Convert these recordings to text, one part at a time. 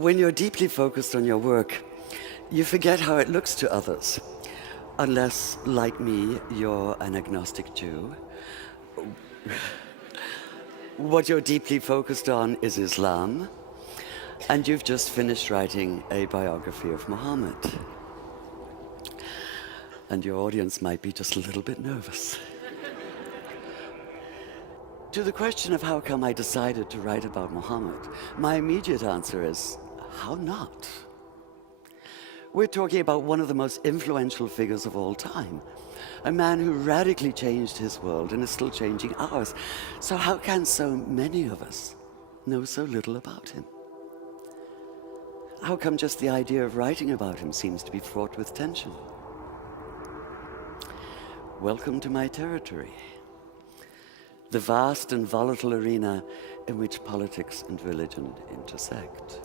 When you're deeply focused on your work, you forget how it looks to others. Unless, like me, you're an agnostic Jew. What you're deeply focused on is Islam, and you've just finished writing a biography of Muhammad. And your audience might be just a little bit nervous. To the question of how come I decided to write about Muhammad, my immediate answer is, how not? We're talking about one of the most influential figures of all time, a man who radically changed his world and is still changing ours. So how can so many of us know so little about him? How come just the idea of writing about him seems to be fraught with tension? Welcome to my territory, the vast and volatile arena in which politics and religion intersect.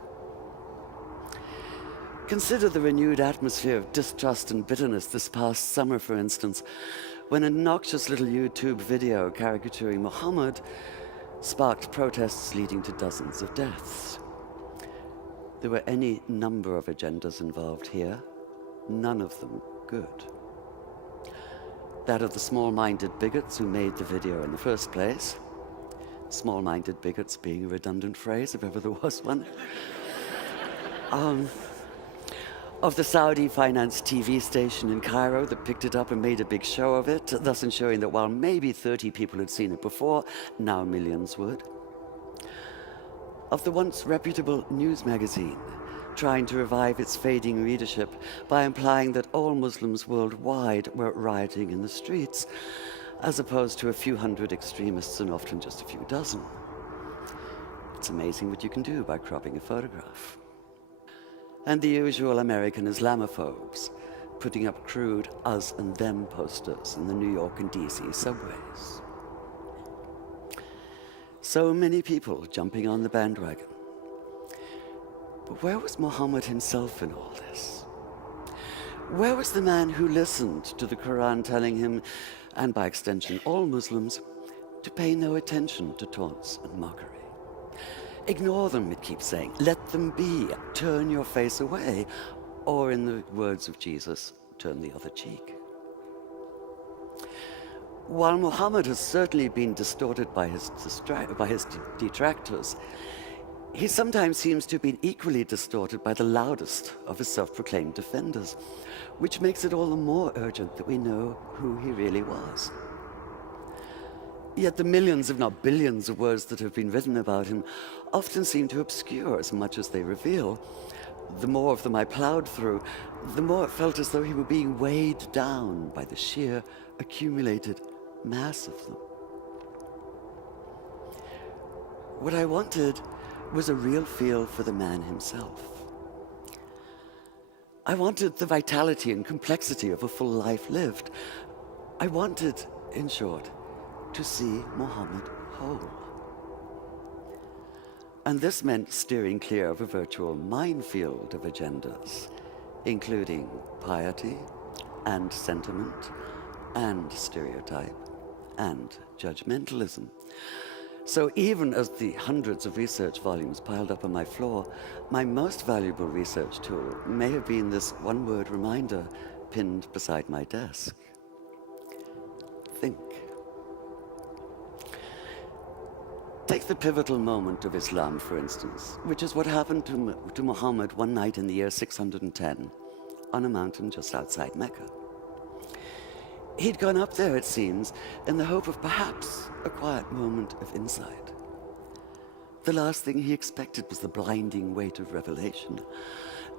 Consider the renewed atmosphere of distrust and bitterness this past summer, for instance, when a noxious little YouTube video caricaturing Muhammad sparked protests leading to dozens of deaths. There were any number of agendas involved here, none of them good. That of the small-minded bigots who made the video in the first place. Small-minded bigots being a redundant phrase, if ever there was one. Of the Saudi-financed TV station in Cairo that picked it up and made a big show of it, thus ensuring that while maybe 30 people had seen it before, now millions would. Of the once reputable news magazine, trying to revive its fading readership by implying that all Muslims worldwide were rioting in the streets, as opposed to a few hundred extremists and often just a few dozen. It's amazing what you can do by cropping a photograph. And the usual American Islamophobes, putting up crude us and them posters in the New York and DC subways. So many people jumping on the bandwagon. But where was Muhammad himself in all this? Where was the man who listened to the Quran telling him, and by extension all Muslims, to pay no attention to taunts and mockery? Ignore them, it keeps saying. Let them be. Turn your face away. Or in the words of Jesus, turn the other cheek. While Muhammad has certainly been distorted by his detractors, he sometimes seems to have been equally distorted by the loudest of his self-proclaimed defenders, which makes it all the more urgent that we know who he really was. Yet the millions, if not billions, of words that have been written about him often seem to obscure as much as they reveal. The more of them I plowed through, the more it felt as though he were being weighed down by the sheer accumulated mass of them. What I wanted was a real feel for the man himself. I wanted the vitality and complexity of a full life lived. I wanted, in short, to see Muhammad whole. And this meant steering clear of a virtual minefield of agendas, including piety and sentiment and stereotype and judgmentalism. So even as the hundreds of research volumes piled up on my floor, my most valuable research tool may have been this one-word reminder pinned beside my desk. Think. Take the pivotal moment of Islam, for instance, which is what happened to Muhammad one night in the year 610 on a mountain just outside Mecca. He'd gone up there, it seems, in the hope of perhaps a quiet moment of insight. The last thing he expected was the blinding weight of revelation.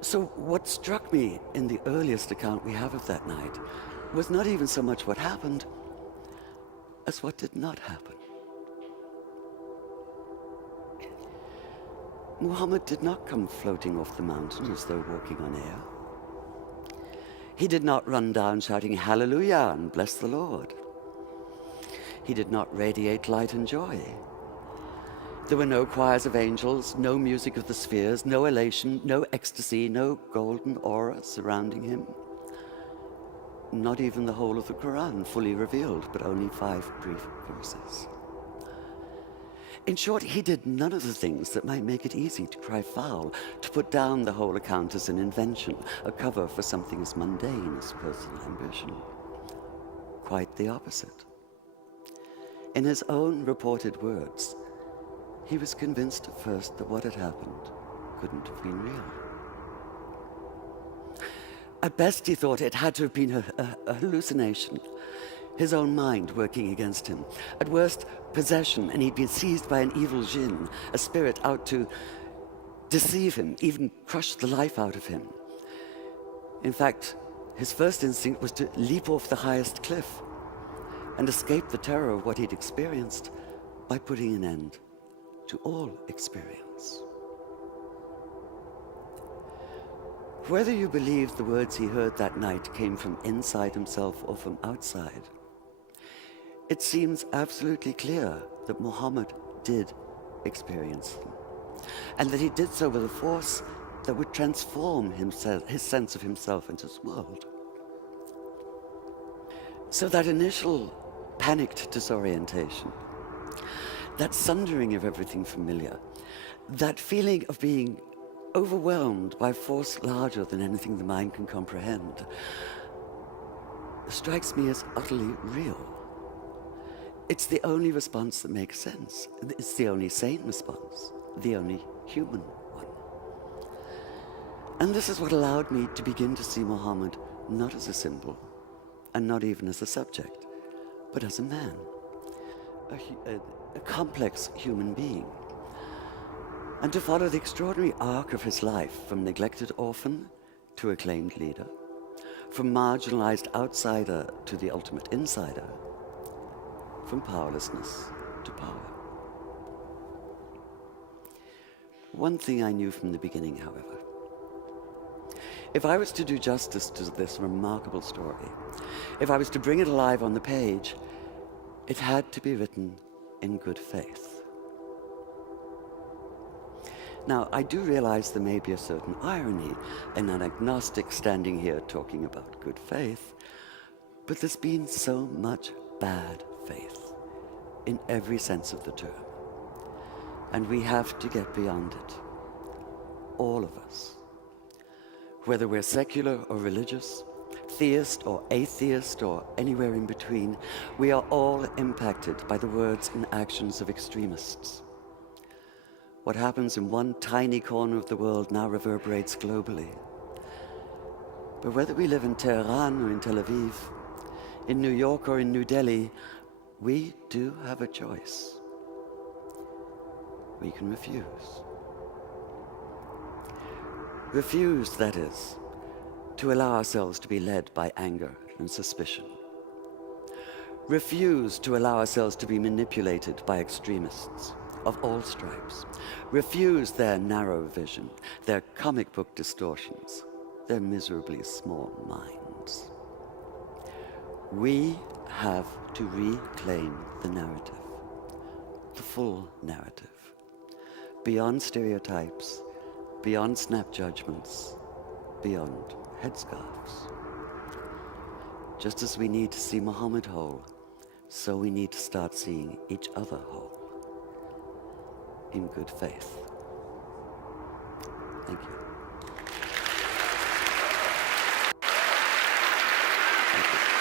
So what struck me in the earliest account we have of that night was not even so much what happened as what did not happen. Muhammad did not come floating off the mountain as though walking on air. He did not run down shouting hallelujah and bless the Lord. He did not radiate light and joy. There were no choirs of angels, no music of the spheres, no elation, no ecstasy, no golden aura surrounding him. Not even the whole of the Quran fully revealed, but only 5 brief verses. In short, he did none of the things that might make it easy to cry foul, to put down the whole account as an invention, a cover for something as mundane as personal ambition. Quite the opposite. In his own reported words, he was convinced at first that what had happened couldn't have been real. At best, he thought it had to have been a hallucination, his own mind working against him. At worst, possession, and he'd been seized by an evil jinn, a spirit out to deceive him, even crush the life out of him. In fact, his first instinct was to leap off the highest cliff and escape the terror of what he'd experienced by putting an end to all experience. Whether you believe the words he heard that night came from inside himself or from outside, it seems absolutely clear that Muhammad did experience them, and that he did so with a force that would transform his sense of himself and his world. So that initial panicked disorientation, that sundering of everything familiar, that feeling of being overwhelmed by a force larger than anything the mind can comprehend, strikes me as utterly real. It's the only response that makes sense. It's the only sane response, the only human one. And this is what allowed me to begin to see Muhammad not as a symbol, and not even as a subject, but as a man, a complex human being, and to follow the extraordinary arc of his life from neglected orphan to acclaimed leader, from marginalized outsider to the ultimate insider, from powerlessness to power. One thing I knew from the beginning, however: if I was to do justice to this remarkable story, if I was to bring it alive on the page, it had to be written in good faith. Now, I do realize there may be a certain irony in an agnostic standing here talking about good faith, but there's been so much bad faith in every sense of the term, and we have to get beyond it, all of us. Whether we're secular or religious, theist or atheist or anywhere in between, we are all impacted by the words and actions of extremists. What happens in one tiny corner of the world now reverberates globally. But whether we live in Tehran or in Tel Aviv, in New York or in New Delhi, we do have a choice. We can refuse. Refuse, that is, to allow ourselves to be led by anger and suspicion. Refuse to allow ourselves to be manipulated by extremists of all stripes. Refuse their narrow vision, their comic book distortions, their miserably small minds. We have to reclaim the narrative, the full narrative, beyond stereotypes, beyond snap judgments, beyond headscarves. Just as we need to see Muhammad whole, so we need to start seeing each other whole, in good faith. Thank you. Thank you.